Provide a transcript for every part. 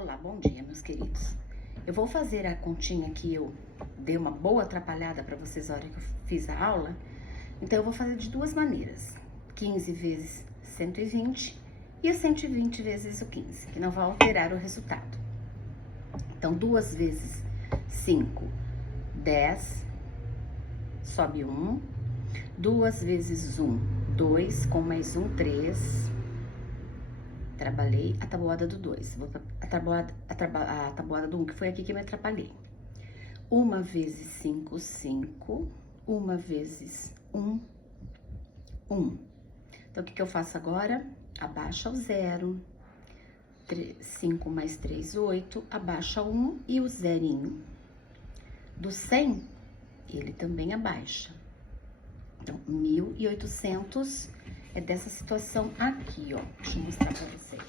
Olá, bom dia, meus queridos. Eu vou fazer a continha que eu dei uma boa atrapalhada para vocês na hora que eu fiz a aula. Então, eu vou fazer de duas maneiras. 15 vezes 120 e o 120 vezes o 15, que não vai alterar o resultado. Então, 2 vezes 5, 10, sobe 1. 2 vezes 1, 2, com mais 1, 3. Trabalhei a tabuada do 2. Vou pra a tabuada do 1, que foi aqui que eu me atrapalhei. 1 vezes 5, 5. 1 vezes 1, 1. Então, o que eu faço agora? Abaixa o 0. 5 mais 3, 8. Abaixa o 1 e o zerinho. Do 100, ele também abaixa. Então, 1.800 é dessa situação aqui, ó. Deixa eu mostrar pra vocês.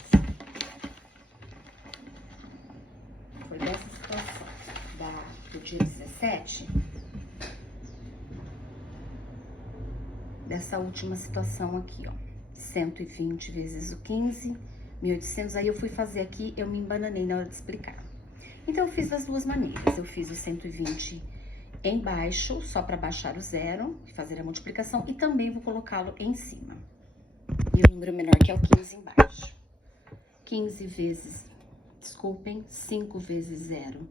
Foi dessa situação do dia 17. Dessa última situação aqui, ó. 120 vezes o 15, 1.800. Aí eu fui fazer aqui, eu me embananei na hora de explicar. Então, eu fiz das duas maneiras. Eu fiz o 120 embaixo, só para baixar o 0, fazer a multiplicação, e também vou colocá-lo em cima. E o número menor, que é o 15, embaixo. 15 vezes, desculpem, 5 vezes 0,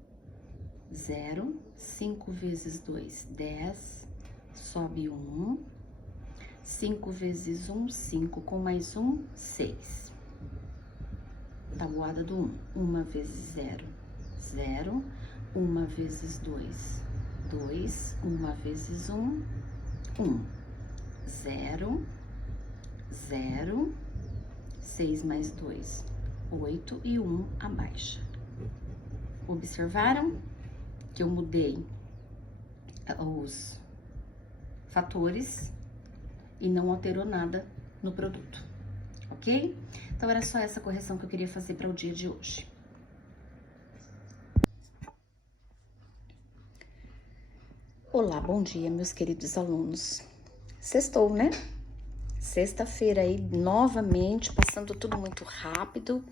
0. 5 vezes 2, 10. Sobe 1. 5 vezes 1, 5. Com mais 1, 6. Tabuada do 1. 1 vezes 0, 0. 1 vezes 2, 2. 1 vezes 1, 1. 0, 0. 6 mais 2, 8. E 1 abaixa. Observaram que eu mudei os fatores e não alterou nada no produto, ok? Então, era só essa correção que eu queria fazer para o dia de hoje. Olá, bom dia, meus queridos alunos. Sextou, né? Sexta-feira aí, novamente, passando tudo muito rápido.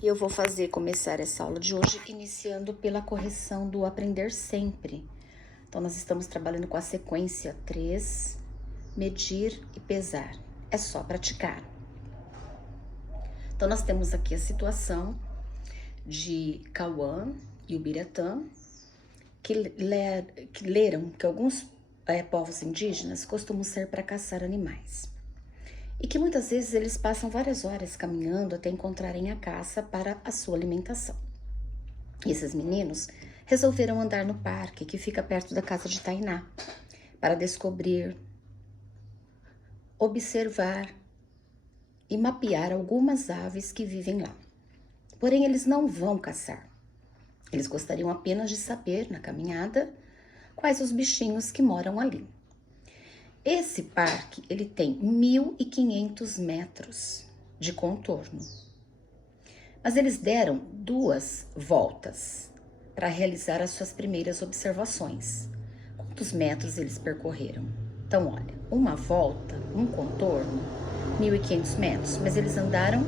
E eu vou começar essa aula de hoje iniciando pela correção do aprender sempre. Então, nós estamos trabalhando com a sequência 3, medir e pesar. É só praticar. Então, nós temos aqui a situação de Cauã e Ubiratã, que leram que alguns povos indígenas costumam ser para caçar animais. E que muitas vezes eles passam várias horas caminhando até encontrarem a caça para a sua alimentação. E esses meninos resolveram andar no parque que fica perto da casa de Tainá para descobrir, observar e mapear algumas aves que vivem lá. Porém, eles não vão caçar. Eles gostariam apenas de saber, na caminhada, quais os bichinhos que moram ali. Esse parque, ele tem 1.500 metros de contorno. Mas eles deram 2 voltas para realizar as suas primeiras observações. Quantos metros eles percorreram? Então, olha, uma volta, um contorno, 1.500 metros, mas eles andaram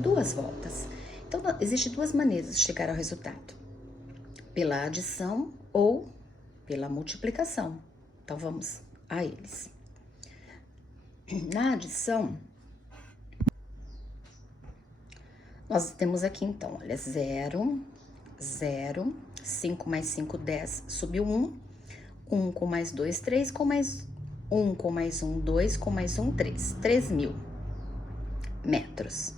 2 voltas. Então, existem 2 maneiras de chegar ao resultado. Pela adição ou pela multiplicação. Então, vamos a eles. Na adição, nós temos aqui, então, olha, 0, 0, 5 mais 5, 10, subiu 1, 1 com mais 2, 3, com mais 1 com mais 1, 2, com mais 1, 3, 3.000 metros.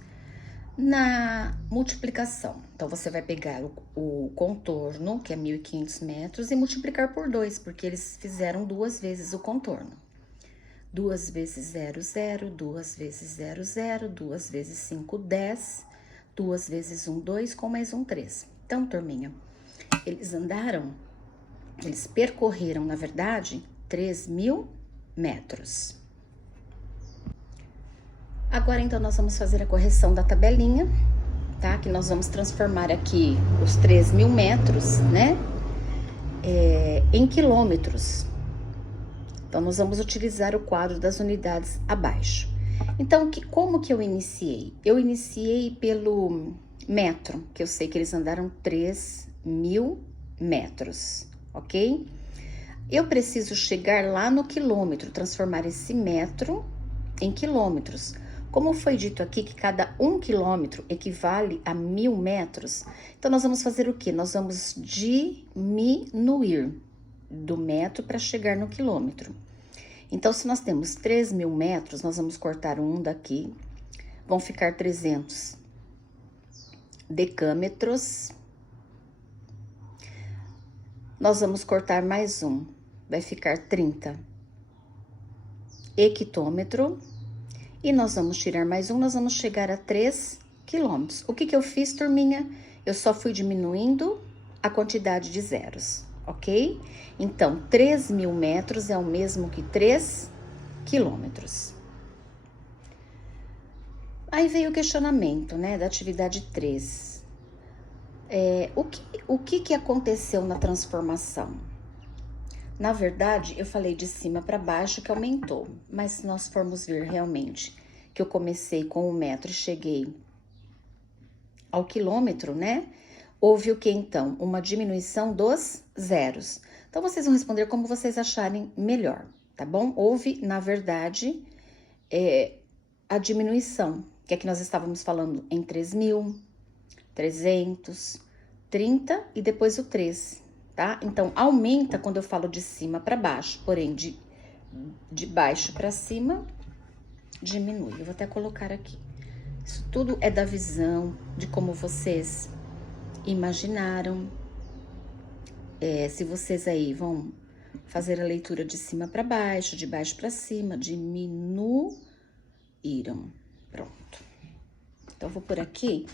Na multiplicação, então, você vai pegar o contorno, que é 1.500 metros, e multiplicar por 2, porque eles fizeram 2 vezes o contorno. 2 vezes 0, 0, 2 vezes 0, 0, 2 vezes 5, 10, 2 vezes 1, 2, com mais 1, 3. Então, turminha, eles percorreram, na verdade, 3.000 metros. Agora, então, nós vamos fazer a correção da tabelinha, tá? Que nós vamos transformar aqui os 3.000 metros, né? Em quilômetros. Então, nós vamos utilizar o quadro das unidades abaixo. Então, como que eu iniciei? Eu iniciei metro, que eu sei que eles andaram 3.000 metros, ok? Eu preciso chegar lá no quilômetro, transformar esse metro em quilômetros. Como foi dito aqui que cada 1 quilômetro equivale a 1.000 metros, então nós vamos fazer o quê? Nós vamos diminuir do metro para chegar no quilômetro. Então, se nós temos 3.000 metros, nós vamos cortar um daqui, vão ficar 300 decâmetros. Nós vamos cortar mais um, vai ficar 30 hectômetro. E nós vamos tirar mais um, nós vamos chegar a 3 quilômetros. O que eu fiz, turminha? Eu só fui diminuindo a quantidade de zeros, ok? Então, 3.000 metros é o mesmo que 3 quilômetros. Aí veio o questionamento, né, da atividade 3. O que aconteceu na transformação? Na verdade, eu falei de cima para baixo que aumentou, mas se nós formos ver realmente que eu comecei com 1 metro e cheguei ao quilômetro, né? Houve o que então? Uma diminuição dos zeros. Então, vocês vão responder como vocês acharem melhor, tá bom? Houve, na verdade, a diminuição, que aqui nós estávamos falando em 3.000, 300, 30 e depois o 3. Tá? Então, aumenta quando eu falo de cima para baixo, porém, de baixo para cima, diminui. Eu vou até colocar aqui. Isso tudo é da visão, de como vocês imaginaram. Se vocês aí vão fazer a leitura de cima para baixo, de baixo para cima, diminuíram. Pronto. Então, eu vou por aqui.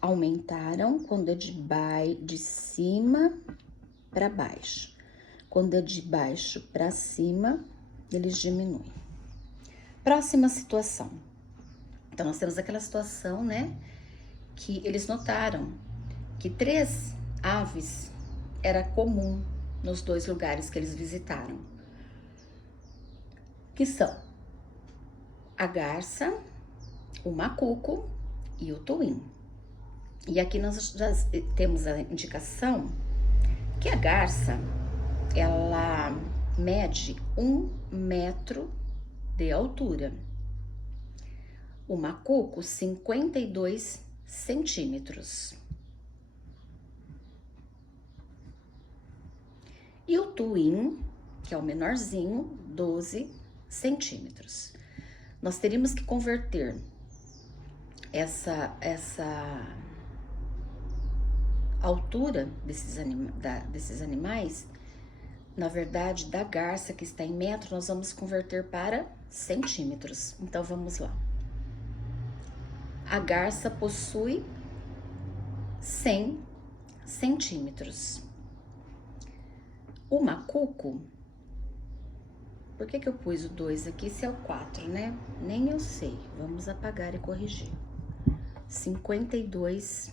Aumentaram quando é de cima para baixo. Quando é de baixo para cima, eles diminuem. Próxima situação. Então, nós temos aquela situação, né, que eles notaram que 3 aves era comum nos 2 lugares que eles visitaram. Que são a garça, o macuco e o tuim. E aqui nós já temos a indicação que a garça, ela mede 1 metro de altura. O macuco, 52 centímetros. E o tuim, que é o menorzinho, 12 centímetros. Nós teríamos que converter essa altura desses animais, na verdade, da garça que está em metro, nós vamos converter para centímetros. Então, vamos lá. A garça possui 100 centímetros. O macuco, por que eu pus o 2 aqui se é o 4, né? Nem eu sei. Vamos apagar e corrigir. 52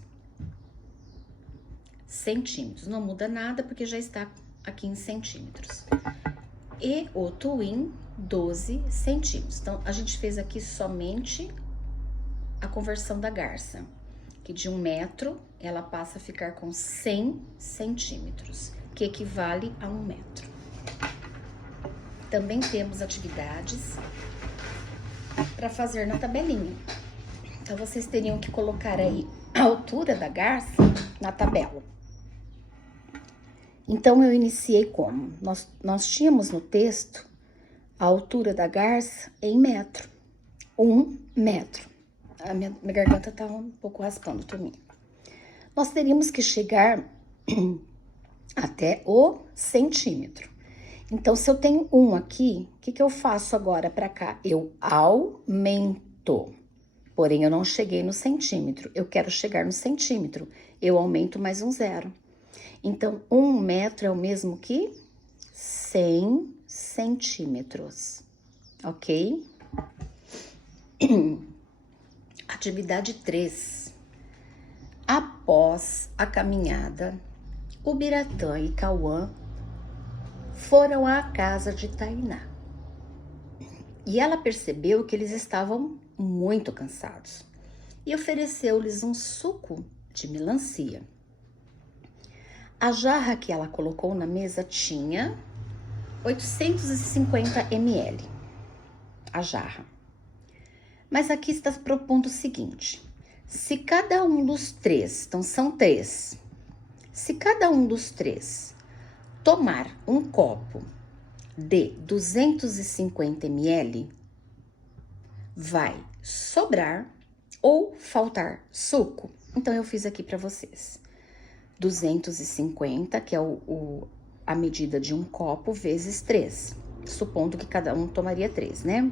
centímetros. Não muda nada porque já está aqui em centímetros. E o tuim, 12 centímetros. Então, a gente fez aqui somente a conversão da garça, que de 1 metro ela passa a ficar com 100 centímetros, que equivale a 1 metro. Também temos atividades para fazer na tabelinha. Então, vocês teriam que colocar aí a altura da garça na tabela. Então, eu iniciei como? Nós tínhamos no texto a altura da garça em metro. 1 metro. A minha garganta tá um pouco raspando, turminha. Nós teríamos que chegar até o centímetro. Então, se eu tenho 1 aqui, o que eu faço agora para cá? Eu aumento. Porém, eu não cheguei no centímetro. Eu quero chegar no centímetro. Eu aumento mais um 0. Então, 1 metro é o mesmo que 100 centímetros. Ok? Atividade 3. Após a caminhada, o Biratã e Cauã foram à casa de Tainá. E ela percebeu que eles estavam muito cansados. e ofereceu-lhes um suco de melancia. A jarra que ela colocou na mesa tinha 850 ml, a jarra. Mas aqui está propondo o seguinte: se cada um dos três, então são três, se cada um dos três tomar um copo de 250 ml, vai sobrar ou faltar suco. Então, eu fiz aqui para vocês. 250, que é a medida de um copo, vezes 3. Supondo que cada um tomaria 3, né?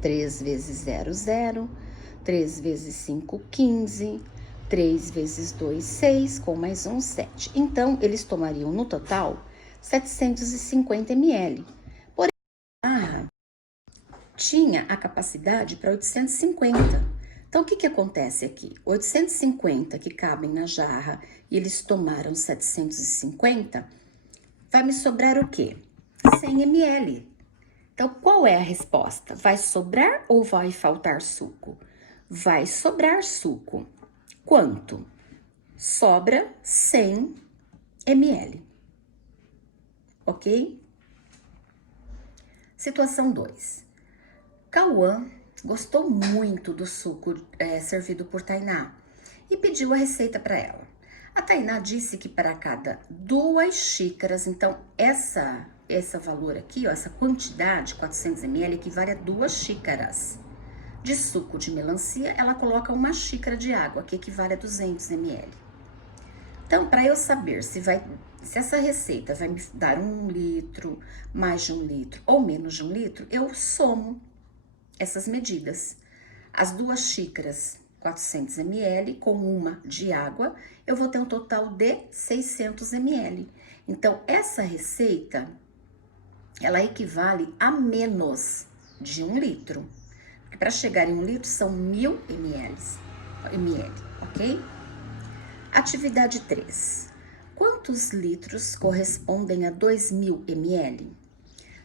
3 vezes 0, 0. 3 vezes 5, 15. 3 vezes 2, 6. Com mais 1, 7. Então, eles tomariam no total 750 ml. Porém, a jarra tinha a capacidade para 850. Então, o que acontece aqui? 850 que cabem na jarra e eles tomaram 750, vai me sobrar o quê? 100 ml. Então, qual é a resposta? Vai sobrar ou vai faltar suco? Vai sobrar suco. Quanto? Sobra 100 ml. Ok? Situação 2. Cauã gostou muito do suco servido por Tainá e pediu a receita para ela. A Tainá disse que para cada 2 xícaras, então esse valor aqui, ó, essa quantidade, 400 ml, equivale a 2 xícaras de suco de melancia. Ela coloca 1 xícara de água, que equivale a 200 ml. Então, para eu saber se essa receita vai me dar 1 litro, mais de 1 litro ou menos de 1 litro, eu somo essas medidas. As 2 xícaras, 400 ml, com 1 de água, eu vou ter um total de 600 ml. Então, essa receita, ela equivale a menos de 1 litro. Porque para chegar em 1 litro são 1000 ml, ok? Atividade 3. Quantos litros correspondem a 2000 ml?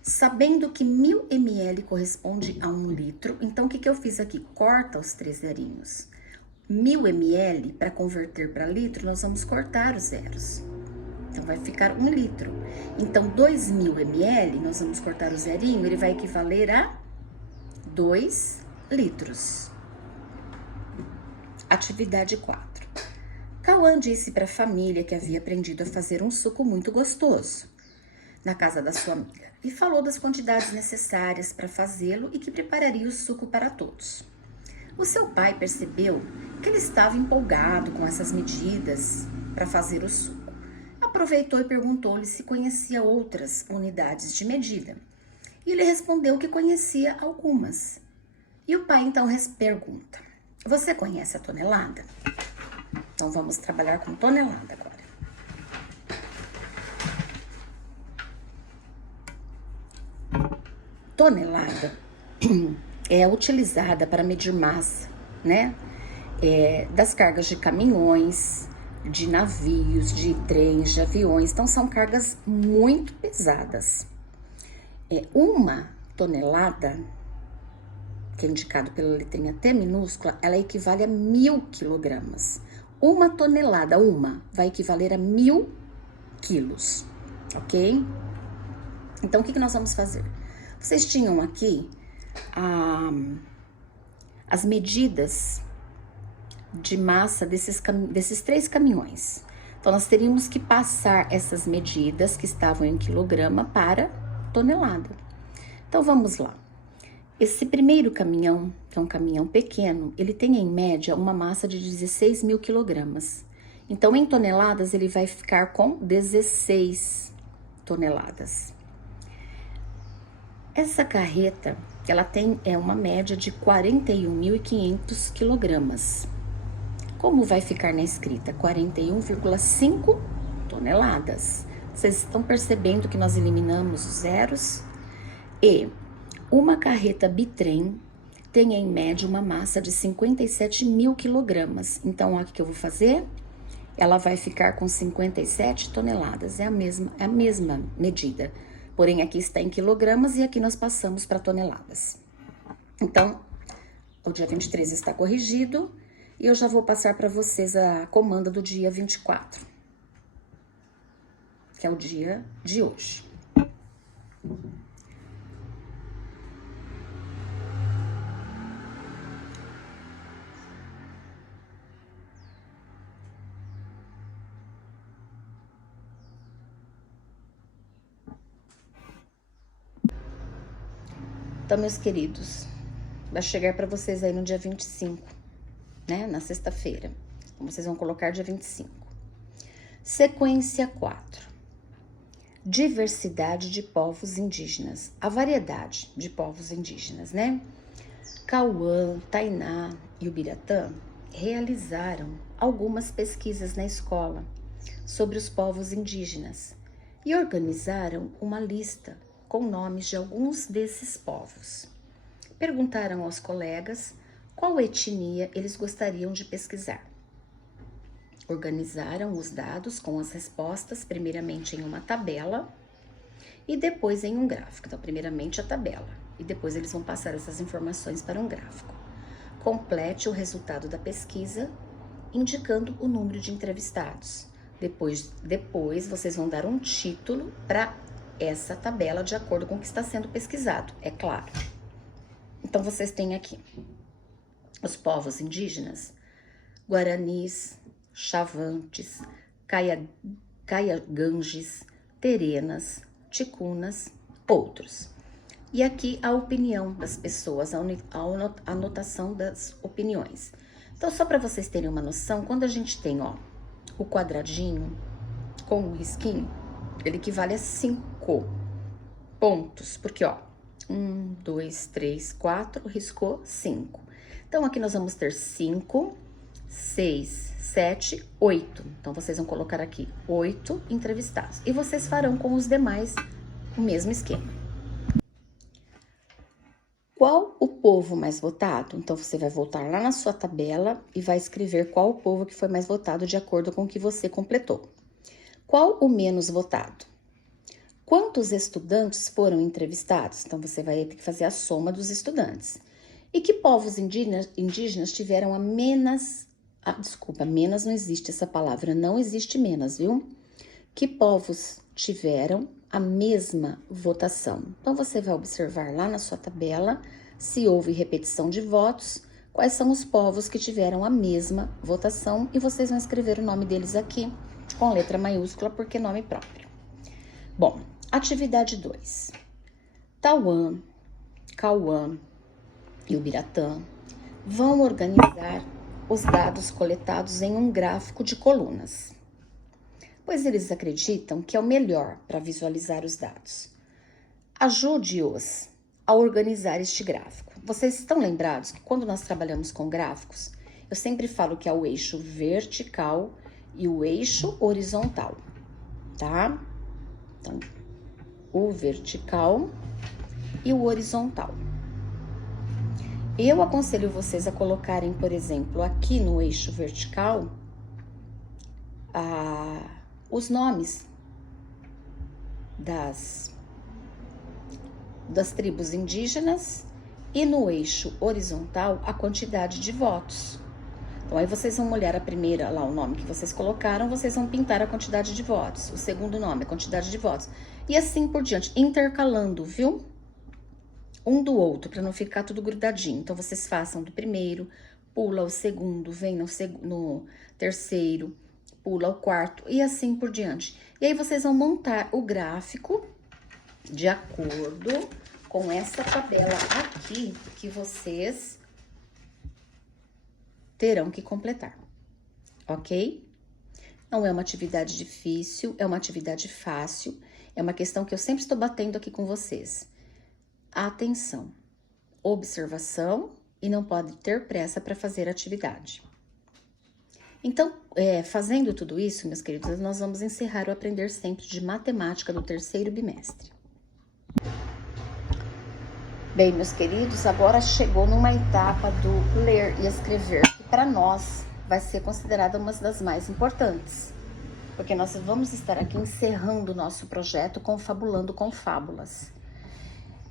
Sabendo que 1000 ml corresponde a 1 litro, então o que eu fiz aqui? Corta os 3 zerinhos. 1000 ml, para converter para litro, nós vamos cortar os zeros. Então, vai ficar 1 litro. Então, 2000 ml, nós vamos cortar o zerinho, ele vai equivaler a 2 litros. Atividade 4. Cauã disse para a família que havia aprendido a fazer um suco muito gostoso na casa da sua amiga e falou das quantidades necessárias para fazê-lo e que prepararia o suco para todos. O seu pai percebeu que ele estava empolgado com essas medidas para fazer o suco. Aproveitou e perguntou-lhe se conhecia outras unidades de medida. E ele respondeu que conhecia algumas. E o pai então pergunta: você conhece a tonelada? Então vamos trabalhar com tonelada agora. Tonelada é utilizada para medir massa, né? Das cargas de caminhões, de navios, de trens, de aviões. Então, são cargas muito pesadas. 1 tonelada, que é indicado pela letrinha T minúscula, ela equivale a 1000 quilogramas. 1 tonelada, vai equivaler a 1000 quilos, ok? Então, o que nós vamos fazer? Vocês tinham aqui as medidas de massa desses 3 caminhões. Então, nós teríamos que passar essas medidas que estavam em quilograma para tonelada. Então, vamos lá. Esse primeiro caminhão, que é um caminhão pequeno, ele tem em média uma massa de 16 mil quilogramas. Então, em toneladas, ele vai ficar com 16 toneladas. Essa carreta, ela tem uma média de 41.500 quilogramas. Como vai ficar na escrita? 41,5 toneladas. Vocês estão percebendo que nós eliminamos os zeros? E uma carreta bitrem tem em média uma massa de 57 mil quilogramas. Então, olha o que eu vou fazer? Ela vai ficar com 57 toneladas. É a mesma medida. Porém, aqui está em quilogramas e aqui nós passamos para toneladas. Então, o dia 23 está corrigido E eu já vou passar para vocês a comanda do dia 24, que é o dia de hoje. Então, meus queridos, vai chegar para vocês aí no dia 25, né? Na sexta-feira. Então, vocês vão colocar dia 25. Sequência 4. Diversidade de povos indígenas. A variedade de povos indígenas, né? Cauã, Tainá e Ubiratã realizaram algumas pesquisas na escola sobre os povos indígenas e organizaram uma lista com nomes de alguns desses povos. Perguntaram aos colegas qual etnia eles gostariam de pesquisar. Organizaram os dados com as respostas, primeiramente em uma tabela e depois em um gráfico. Então, primeiramente a tabela e depois eles vão passar essas informações para um gráfico. Complete o resultado da pesquisa, indicando o número de entrevistados. Depois vocês vão dar um título para essa tabela de acordo com o que está sendo pesquisado, é claro. Então, vocês têm aqui os povos indígenas, Guaranis, Chavantes, Caiaganges, Terenas, Ticunas, outros. E aqui a opinião das pessoas, a anotação das opiniões. Então, só para vocês terem uma noção, quando a gente tem, ó, o quadradinho com o risquinho, ele equivale a 5 pontos, porque, ó, 1, 2, 3, 4, riscou 5. Então, aqui nós vamos ter 5, 6, 7, 8. Então, vocês vão colocar aqui 8 entrevistados. E vocês farão com os demais o mesmo esquema. Qual o povo mais votado? Então, você vai voltar lá na sua tabela e vai escrever qual o povo que foi mais votado de acordo com o que você completou. Qual o menos votado? Quantos estudantes foram entrevistados? Então, você vai ter que fazer a soma dos estudantes. E que povos indígenas tiveram a menos... desculpa, menos não existe essa palavra, não existe menos, viu? Que povos tiveram a mesma votação? Então, você vai observar lá na sua tabela se houve repetição de votos, quais são os povos que tiveram a mesma votação, e vocês vão escrever o nome deles aqui com letra maiúscula, porque é nome próprio. Bom, atividade 2. Tauã, Cauã e Ubiratã vão organizar os dados coletados em um gráfico de colunas, pois eles acreditam que é o melhor para visualizar os dados. Ajude-os a organizar este gráfico. Vocês estão lembrados que quando nós trabalhamos com gráficos, eu sempre falo que é o eixo vertical e o eixo horizontal, tá? Então, o vertical e o horizontal. Eu aconselho vocês a colocarem, por exemplo, aqui no eixo vertical, os nomes das tribos indígenas e no eixo horizontal a quantidade de votos. Então, aí vocês vão olhar a primeira, lá o nome que vocês colocaram, vocês vão pintar a quantidade de votos. O segundo nome, a quantidade de votos. E assim por diante, intercalando, viu? Um do outro, para não ficar tudo grudadinho. Então, vocês façam do primeiro, pula o segundo, vem no terceiro, pula o quarto e assim por diante. E aí, vocês vão montar o gráfico de acordo com essa tabela aqui que vocês terão que completar, ok? Não é uma atividade difícil, é uma atividade fácil, é uma questão que eu sempre estou batendo aqui com vocês. Atenção, observação e não pode ter pressa para fazer a atividade. Então, fazendo tudo isso, meus queridos, nós vamos encerrar o Aprender Sempre de Matemática do terceiro bimestre. Bem, meus queridos, agora chegou numa etapa do ler e escrever, que para nós vai ser considerada uma das mais importantes, porque nós vamos estar aqui encerrando o nosso projeto Confabulando com Fábulas.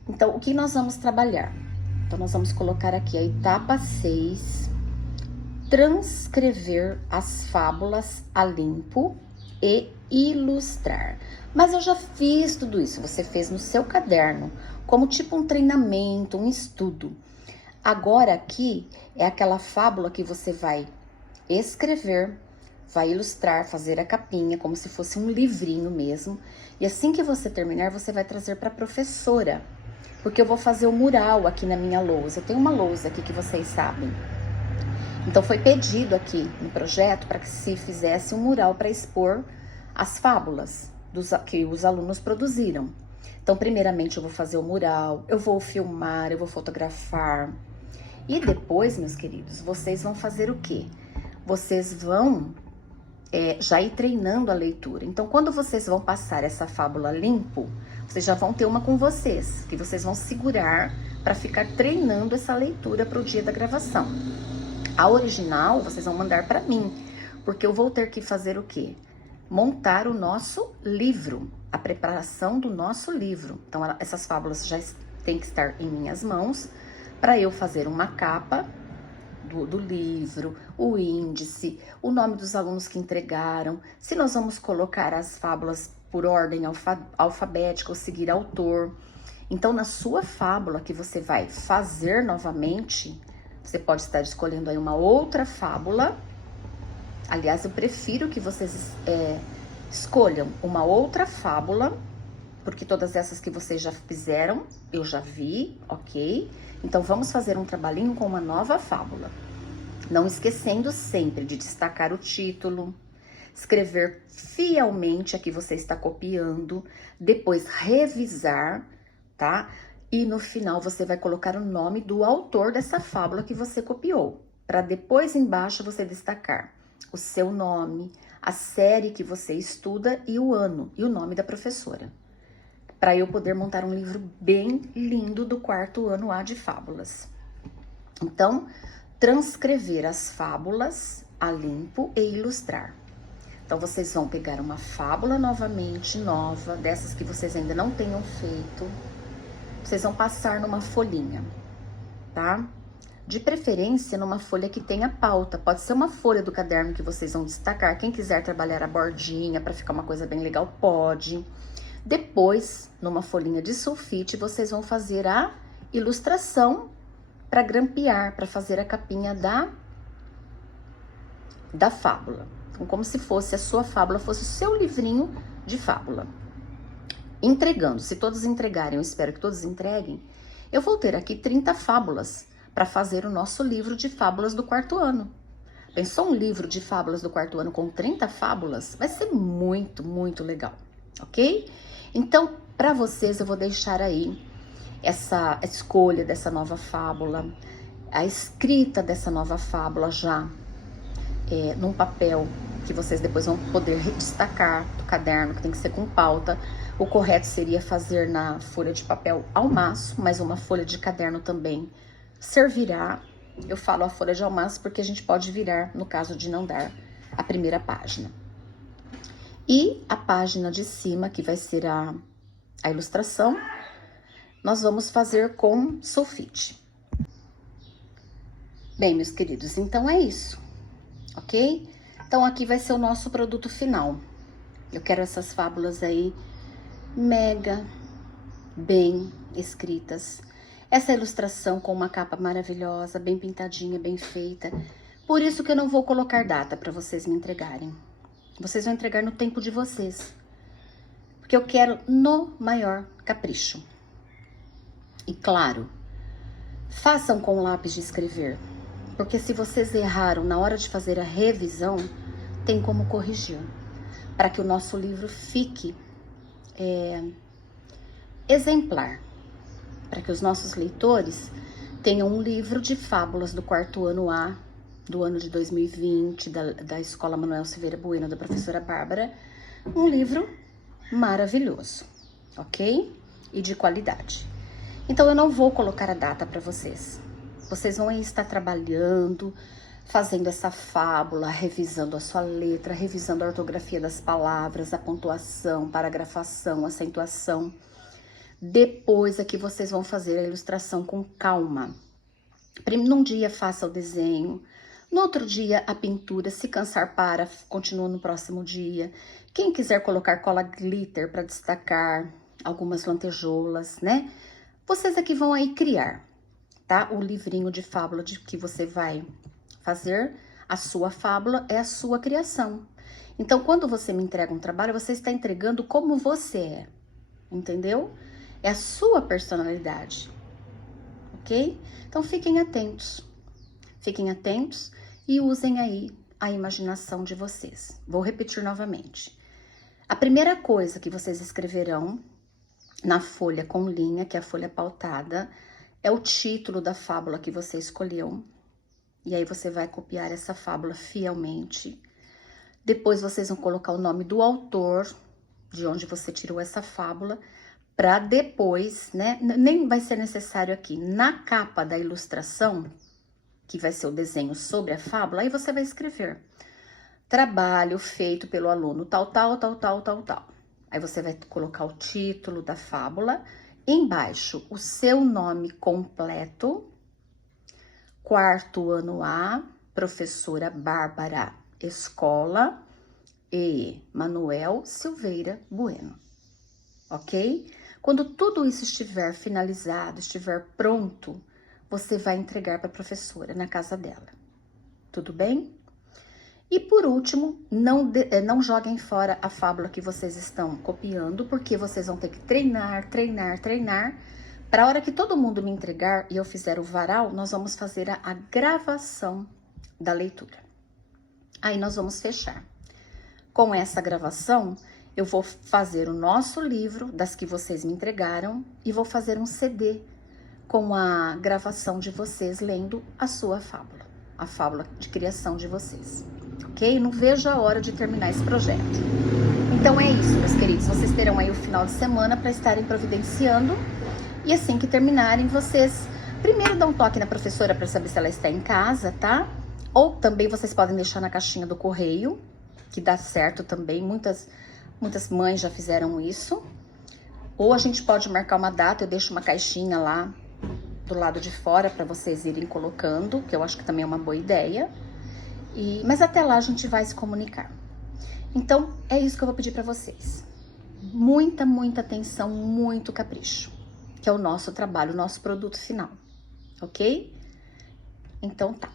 Então, o que nós vamos trabalhar? Então, nós vamos colocar aqui a etapa 6, transcrever as fábulas a limpo e ilustrar. Mas eu já fiz tudo isso, você fez no seu caderno, como tipo um treinamento, um estudo. Agora aqui é aquela fábula que você vai escrever, vai ilustrar, fazer a capinha, como se fosse um livrinho mesmo. E assim que você terminar, você vai trazer para a professora, porque eu vou fazer o mural aqui na minha lousa. Eu tenho uma lousa aqui que vocês sabem. Então foi pedido aqui no projeto para que se fizesse um mural para expor as fábulas que os alunos produziram. Então, primeiramente eu vou fazer o mural, eu vou filmar, eu vou fotografar. E depois, meus queridos, vocês vão fazer o quê? Vocês vão já ir treinando a leitura. Então, quando vocês vão passar essa fábula limpo, vocês já vão ter uma com vocês, que vocês vão segurar para ficar treinando essa leitura para o dia da gravação. A original, vocês vão mandar para mim, porque eu vou ter que fazer o quê? Montar o nosso livro, a preparação do nosso livro. Então, essas fábulas já têm que estar em minhas mãos, para eu fazer uma capa do livro, o índice, o nome dos alunos que entregaram, se nós vamos colocar as fábulas por ordem alfabética ou seguir autor. Então, na sua fábula que você vai fazer novamente, você pode estar escolhendo aí uma outra fábula. Aliás, eu prefiro que vocês escolham uma outra fábula, porque todas essas que vocês já fizeram, eu já vi, ok? Então, vamos fazer um trabalhinho com uma nova fábula. Não esquecendo sempre de destacar o título, escrever fielmente a que você está copiando, depois revisar, tá? E no final você vai colocar o nome do autor dessa fábula que você copiou, para depois embaixo você destacar o seu nome, a série que você estuda e o ano e o nome da professora, para eu poder montar um livro bem lindo do 4º ano A de fábulas. Então, transcrever as fábulas a limpo e ilustrar. Então, vocês vão pegar uma fábula novamente, nova, dessas que vocês ainda não tenham feito. Vocês vão passar numa folhinha, tá? De preferência, numa folha que tenha pauta. Pode ser uma folha do caderno que vocês vão destacar. Quem quiser trabalhar a bordinha para ficar uma coisa bem legal, pode. Depois, numa folhinha de sulfite, vocês vão fazer a ilustração para grampear, para fazer a capinha da fábula. Então, como se fosse a sua fábula, fosse o seu livrinho de fábula. Entregando, se todos entregarem, eu espero que todos entreguem, eu vou ter aqui 30 fábulas para fazer o nosso livro de fábulas do 4º ano. Pensou um livro de fábulas do 4º ano com 30 fábulas? Vai ser muito, muito legal, ok? Então, para vocês, eu vou deixar aí essa escolha dessa nova fábula, a escrita dessa nova fábula já num papel que vocês depois vão poder destacar do caderno, que tem que ser com pauta. O correto seria fazer na folha de papel ao maço, mas uma folha de caderno também servirá. Eu falo a folha de ao maço porque a gente pode virar no caso de não dar a primeira página. E a página de cima, que vai ser a ilustração, nós vamos fazer com sulfite. Bem, meus queridos, então é isso, ok? Então aqui vai ser o nosso produto final. Eu quero essas fábulas aí mega bem escritas. Essa ilustração com uma capa maravilhosa, bem pintadinha, bem feita. Por isso que eu não vou colocar data para vocês me entregarem. Vocês vão entregar no tempo de vocês. Porque eu quero no maior capricho. E claro, façam com lápis de escrever. Porque se vocês erraram na hora de fazer a revisão, tem como corrigir. Para que o nosso livro fique exemplar. Para que os nossos leitores tenham um livro de fábulas do 4º ano A, do ano de 2020, da Escola Manuel Silveira Bueno, da professora Bárbara. Um livro maravilhoso, ok? E de qualidade. Então, eu não vou colocar a data para vocês. Vocês vão estar trabalhando, fazendo essa fábula, revisando a sua letra, revisando a ortografia das palavras, a pontuação, paragrafação, acentuação. Depois é que vocês vão fazer a ilustração com calma. Num dia faça o desenho, No outro dia, a pintura, se cansar, para, continua no próximo dia. Quem quiser colocar cola glitter para destacar algumas lantejoulas, né? Vocês aqui vão aí criar, tá? O livrinho de fábula de que você vai fazer, a sua fábula é a sua criação. Então, quando você me entrega um trabalho, você está entregando como você é, entendeu? É a sua personalidade, ok? Então, fiquem atentos e usem aí a imaginação de vocês. Vou repetir novamente. A primeira coisa que vocês escreverão na folha com linha, que é a folha pautada, é o título da fábula que você escolheu. E aí você vai copiar essa fábula fielmente. Depois vocês vão colocar o nome do autor, de onde você tirou essa fábula, para depois, né? Nem vai ser necessário aqui. Na capa da ilustração, que vai ser o desenho sobre a fábula, aí você vai escrever: trabalho feito pelo aluno tal, tal, tal, tal, tal, tal. Aí você vai colocar o título da fábula, embaixo o seu nome completo, quarto ano A, professora Bárbara Escola e Manuel Silveira Bueno, ok? Quando tudo isso estiver finalizado, estiver pronto, você vai entregar para a professora na casa dela, tudo bem? E por último, não joguem fora a fábula que vocês estão copiando, porque vocês vão ter que treinar, para a hora que todo mundo me entregar e eu fizer o varal, nós vamos fazer a gravação da leitura. Aí nós vamos fechar. Com essa gravação, eu vou fazer o nosso livro, das que vocês me entregaram, e vou fazer um CD com a gravação de vocês lendo a sua fábula, a fábula de criação de vocês. Ok? Não vejo a hora de terminar esse projeto. Então é isso, meus queridos. Vocês terão aí o final de semana para estarem providenciando. E assim que terminarem, vocês primeiro dão um toque na professora para saber se ela está em casa, tá? Ou também vocês podem deixar na caixinha do correio, que dá certo também. Muitas mães já fizeram isso. Ou a gente pode marcar uma data, eu deixo uma caixinha lá do lado de fora para vocês irem colocando, que eu acho que também é uma boa ideia. Mas até lá a gente vai se comunicar. Então, é isso que eu vou pedir para vocês. Muita atenção, muito capricho, que é o nosso trabalho, o nosso produto final, ok? Então tá.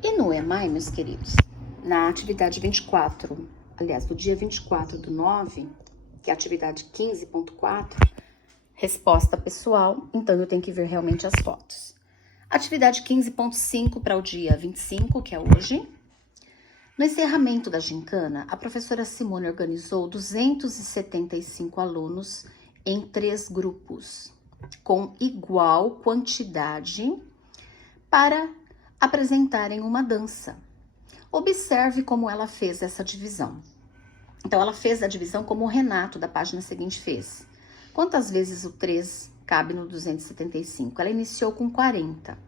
E no EMAI, meus queridos, na atividade 24, aliás, do dia 24/9, que é a atividade 15.4, resposta pessoal, então eu tenho que ver realmente as fotos. Atividade 15.5 para o dia 25, que é hoje. No encerramento da gincana, a professora Simone organizou 275 alunos em 3 grupos, com igual quantidade, para apresentarem uma dança. Observe como ela fez essa divisão. Então, ela fez a divisão como o Renato, da página seguinte, fez. Quantas vezes o 3 cabe no 275? Ela iniciou com 40.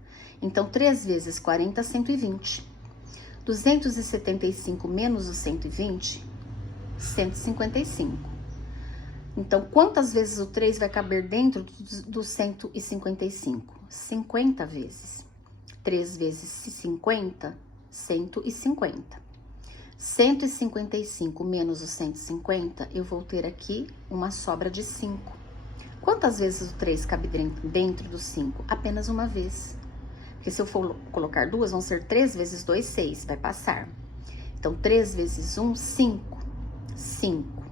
Então, 3 vezes 40, 120. 275 menos o 120, 155. Então, quantas vezes o 3 vai caber dentro do 155? 50 vezes. 3 vezes 50, 150. 155 menos o 150, eu vou ter aqui uma sobra de 5. Quantas vezes o 3 cabe dentro do 5? Apenas uma vez. Porque se eu for colocar 2, vão ser 3 vezes 2, 6, vai passar. Então, 3 vezes 1, 5. 5.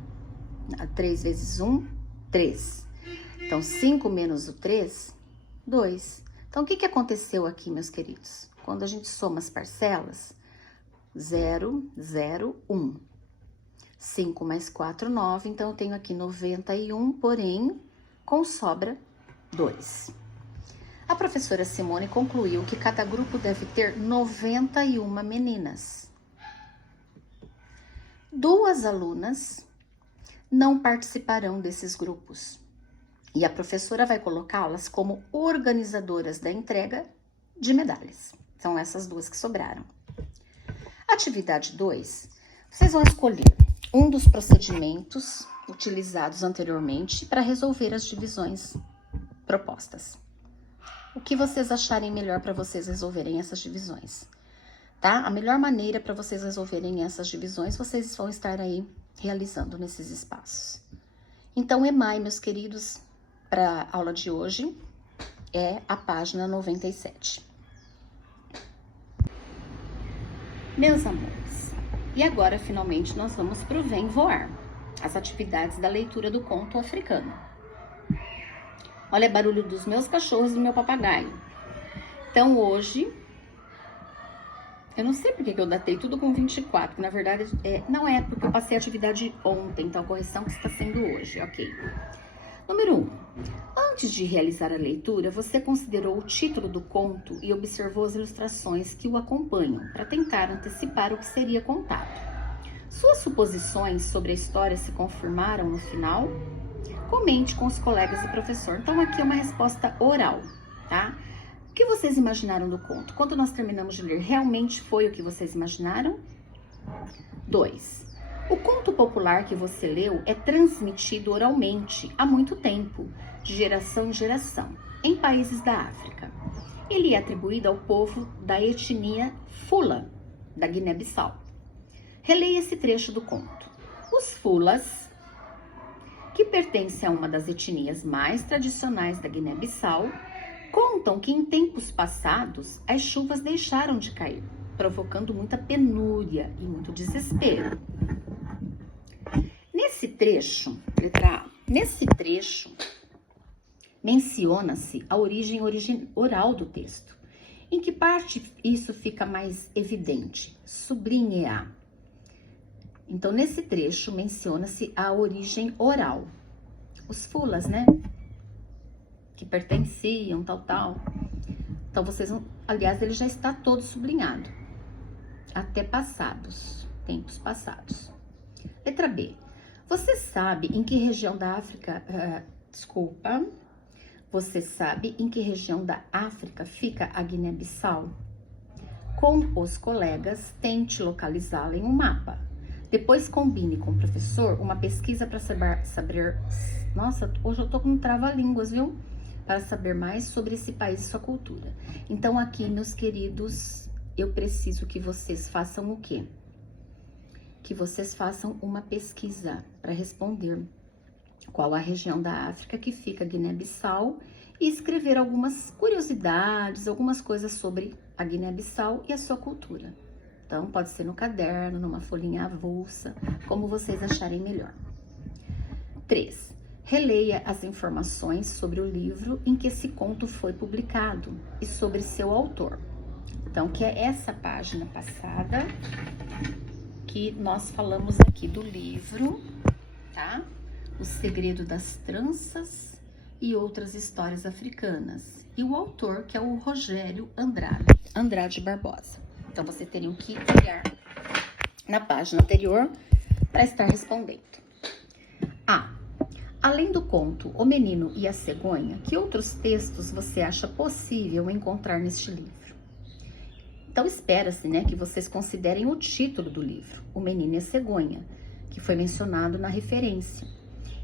3 vezes 1, 3. Então, 5 menos o 3, 2. Então, o que aconteceu aqui, meus queridos? Quando a gente soma as parcelas, 0, 0, 1. 5 mais 4, 9. Então, eu tenho aqui 91, porém, com sobra 2. A professora Simone concluiu que cada grupo deve ter 91 meninas. 2 alunas não participarão desses grupos. E a professora vai colocá-las como organizadoras da entrega de medalhas. São essas 2 que sobraram. Atividade 2, vocês vão escolher um dos procedimentos utilizados anteriormente para resolver as divisões propostas. o que vocês acharem melhor para vocês resolverem essas divisões, tá? A melhor maneira para vocês resolverem essas divisões, vocês vão estar aí realizando nesses espaços. Então, EMAI, meus queridos, para a aula de hoje é a página 97. Meus amores, e agora finalmente nós vamos para o Vem Voar, as atividades da leitura do conto africano. Olha, é barulho dos meus cachorros e do meu papagaio. Então hoje, eu não sei porque que eu datei tudo com 24, na verdade não é porque eu passei a atividade ontem, então a correção que está sendo hoje, ok. Número 1. Antes de realizar a leitura, você considerou o título do conto e observou as ilustrações que o acompanham, para tentar antecipar o que seria contado. Suas suposições sobre a história se confirmaram no final? Comente com os colegas e professor. Então, aqui é uma resposta oral, tá? O que vocês imaginaram do conto? Quando nós terminamos de ler, realmente foi o que vocês imaginaram? 2. O conto popular que você leu é transmitido oralmente há muito tempo, de geração em geração, em países da África. Ele é atribuído ao povo da etnia Fula, da Guiné-Bissau. Releia esse trecho do conto. Os Fulas, que pertencem a uma das etnias mais tradicionais da Guiné-Bissau, contam que em tempos passados as chuvas deixaram de cair, provocando muita penúria e muito desespero. Nesse trecho, letra A, menciona-se a origem oral do texto. Em que parte isso fica mais evidente? Sublinhe A. Então, nesse trecho, menciona-se a origem oral. Os Fulas, né? Que pertenciam, tal. Então, vocês vão... Aliás, ele já está todo sublinhado. Até passados, tempos passados. Letra B. Você sabe em que região da África... Você sabe em que região da África fica a Guiné-Bissau? Com os colegas, tente localizá-la em um mapa. Depois combine com o professor uma pesquisa para saber... Nossa, hoje eu tô com um trava-línguas, viu? Para saber mais sobre esse país e sua cultura. Então aqui, meus queridos, eu preciso que vocês façam o quê? Que vocês façam uma pesquisa para responder qual a região da África que fica Guiné-Bissau e escrever algumas curiosidades, algumas coisas sobre a Guiné-Bissau e a sua cultura. Então, pode ser no caderno, numa folhinha avulsa, como vocês acharem melhor. 3. Releia as informações sobre o livro em que esse conto foi publicado e sobre seu autor. Então, que é essa página passada que nós falamos aqui do livro, tá? O Segredo das Tranças e Outras Histórias Africanas. E o autor, que é o Rogério Andrade Barbosa. Então, você teria que olhar na página anterior para estar respondendo. A. Além do conto O Menino e a Cegonha, que outros textos você acha possível encontrar neste livro? Então, espera-se, né, que vocês considerem o título do livro, O Menino e a Cegonha, que foi mencionado na referência.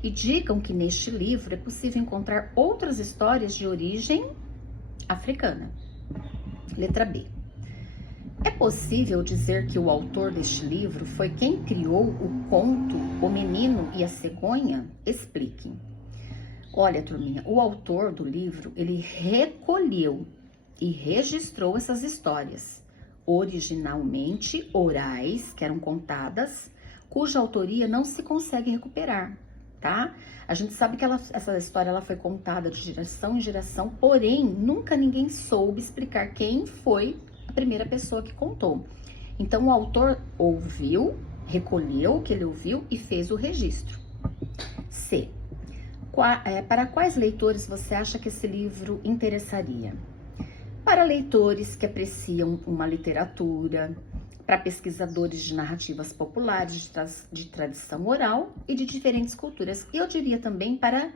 E digam que neste livro é possível encontrar outras histórias de origem africana. Letra B. É possível dizer que o autor deste livro foi quem criou o conto O Menino e a Cegonha? Expliquem. Olha, turminha, o autor do livro, ele recolheu e registrou essas histórias, originalmente orais, que eram contadas, cuja autoria não se consegue recuperar, tá? A gente sabe que essa história ela foi contada de geração em geração, porém, nunca ninguém soube explicar quem foi a primeira pessoa que contou. Então, o autor ouviu, recolheu o que ele ouviu e fez o registro. C. Para quais leitores você acha que esse livro interessaria? Para leitores que apreciam uma literatura, para pesquisadores de narrativas populares, de tradição oral e de diferentes culturas. E eu diria também para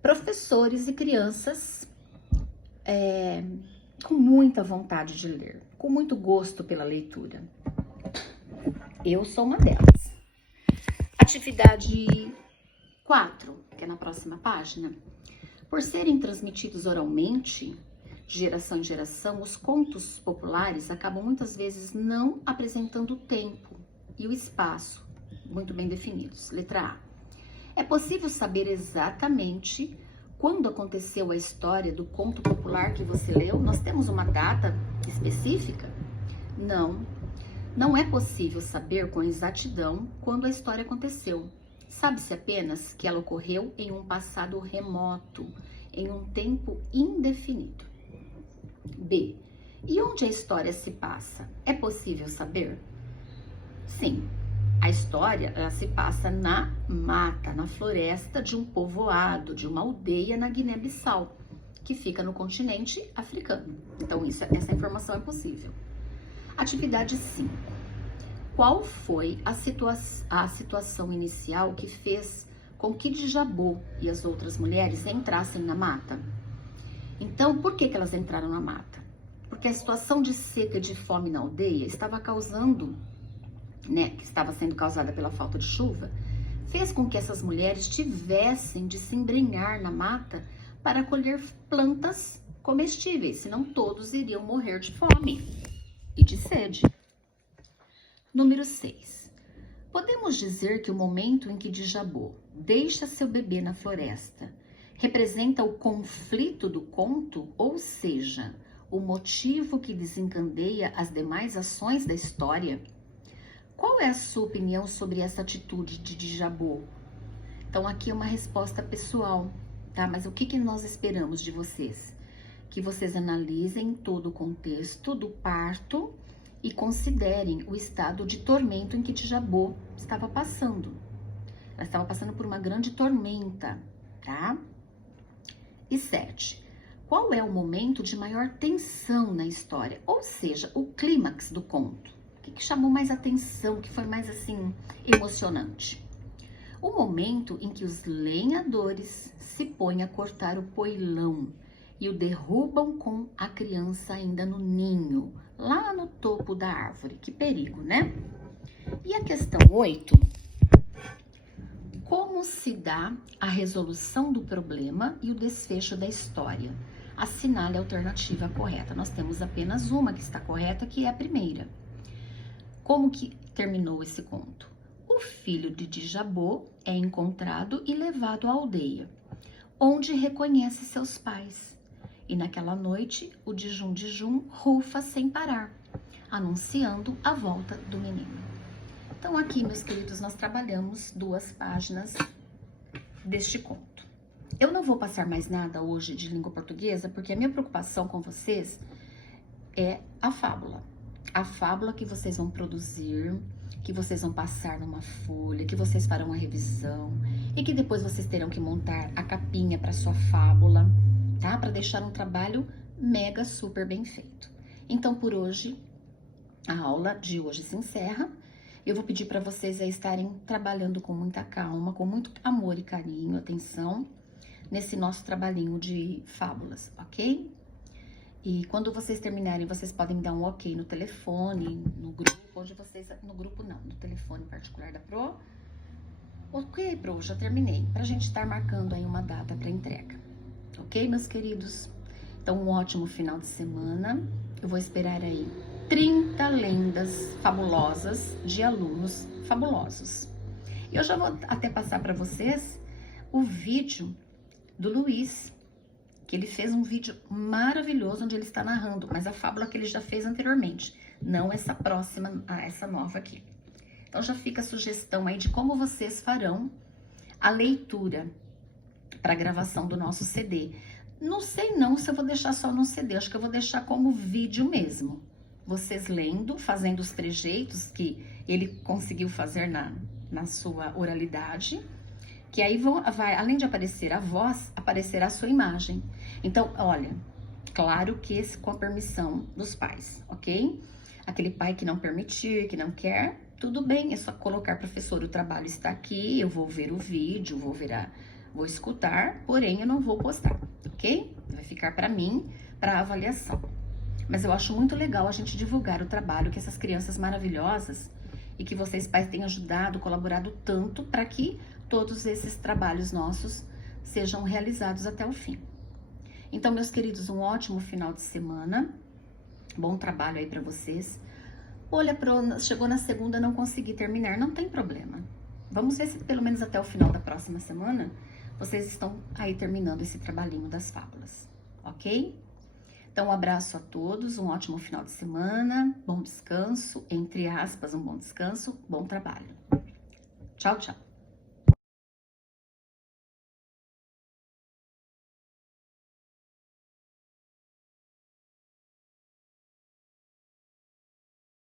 professores e crianças com muita vontade de ler, com muito gosto pela leitura. Eu sou uma delas. Atividade 4, que é na próxima página. Por serem transmitidos oralmente, de geração em geração, os contos populares acabam muitas vezes não apresentando o tempo e o espaço muito bem definidos. Letra A. É possível saber exatamente quando aconteceu a história do conto popular que você leu? Nós temos uma data específica? Não. Não é possível saber com exatidão quando a história aconteceu. Sabe-se apenas que ela ocorreu em um passado remoto, em um tempo indefinido. B. E onde a história se passa? É possível saber? Sim. A história, ela se passa na mata, na floresta de um povoado, de uma aldeia na Guiné-Bissau, que fica no continente africano. Então, essa informação é possível. Atividade 5. Qual foi a situação inicial que fez com que Djabô e as outras mulheres entrassem na mata? Então, por que elas entraram na mata? Porque a situação de seca e de fome na aldeia estava causando, que estava sendo causada pela falta de chuva, fez com que essas mulheres tivessem de se embrenhar na mata para colher plantas comestíveis, senão todos iriam morrer de fome e de sede. Número 6. Podemos dizer que o momento em que Djabô deixa seu bebê na floresta representa o conflito do conto, ou seja, o motivo que desencadeia as demais ações da história? Qual é a sua opinião sobre essa atitude de Djabô? Então, aqui é uma resposta pessoal, tá? Mas o que nós esperamos de vocês? Que vocês analisem todo o contexto do parto e considerem o estado de tormento em que Djabô estava passando. Ela estava passando por uma grande tormenta, tá? E 7. Qual é o momento de maior tensão na história? Ou seja, o clímax do conto. O que chamou mais atenção, que foi mais assim, emocionante? O momento em que os lenhadores se põem a cortar o poilão e o derrubam com a criança ainda no ninho, lá no topo da árvore. Que perigo, né? E a questão 8. Como se dá a resolução do problema e o desfecho da história? Assinale a alternativa correta. Nós temos apenas uma que está correta, que é a primeira. Como que terminou esse conto? O filho de Djabô é encontrado e levado à aldeia, onde reconhece seus pais. E naquela noite, o Djum rufa sem parar, anunciando a volta do menino. Então aqui, meus queridos, nós trabalhamos 2 páginas deste conto. Eu não vou passar mais nada hoje de língua portuguesa, porque a minha preocupação com vocês é a fábula. A fábula que vocês vão produzir, que vocês vão passar numa folha, que vocês farão a revisão e que depois vocês terão que montar a capinha para sua fábula, tá? Para deixar um trabalho mega super bem feito. Então, por hoje, a aula de hoje se encerra. Eu vou pedir para vocês aí estarem trabalhando com muita calma, com muito amor e carinho, atenção, nesse nosso trabalhinho de fábulas, ok? E quando vocês terminarem, vocês podem me dar um ok no telefone, no grupo, onde vocês... No grupo não, no telefone particular da Pro. Ok, Pro, já terminei. Pra gente estar marcando aí uma data para entrega. Ok, meus queridos? Então, um ótimo final de semana. Eu vou esperar aí 30 lendas fabulosas de alunos fabulosos. E eu já vou até passar para vocês o vídeo do Luiz, que ele fez um vídeo maravilhoso onde ele está narrando, mas a fábula que ele já fez anteriormente, não essa próxima, essa nova aqui. Então já fica a sugestão aí de como vocês farão a leitura para gravação do nosso CD. Não sei não se eu vou deixar só no CD, acho que eu vou deixar como vídeo mesmo. Vocês lendo, fazendo os trejeitos que ele conseguiu fazer na sua oralidade, que aí vai, além de aparecer a voz, aparecerá a sua imagem. Então, olha, claro que esse com a permissão dos pais, ok? Aquele pai que não permitir, que não quer, tudo bem, é só colocar, professor, o trabalho está aqui, eu vou ver o vídeo, vou escutar, porém eu não vou postar, ok? Vai ficar para mim, para avaliação. Mas eu acho muito legal a gente divulgar o trabalho que essas crianças maravilhosas e que vocês pais têm ajudado, colaborado tanto para que todos esses trabalhos nossos sejam realizados até o fim. Então, meus queridos, um ótimo final de semana. Bom trabalho aí pra vocês. Olha, chegou na segunda, não consegui terminar, não tem problema. Vamos ver se pelo menos até o final da próxima semana vocês estão aí terminando esse trabalhinho das fábulas, ok? Então, um abraço a todos, um ótimo final de semana, bom descanso, entre aspas, um bom descanso, bom trabalho. Tchau, tchau.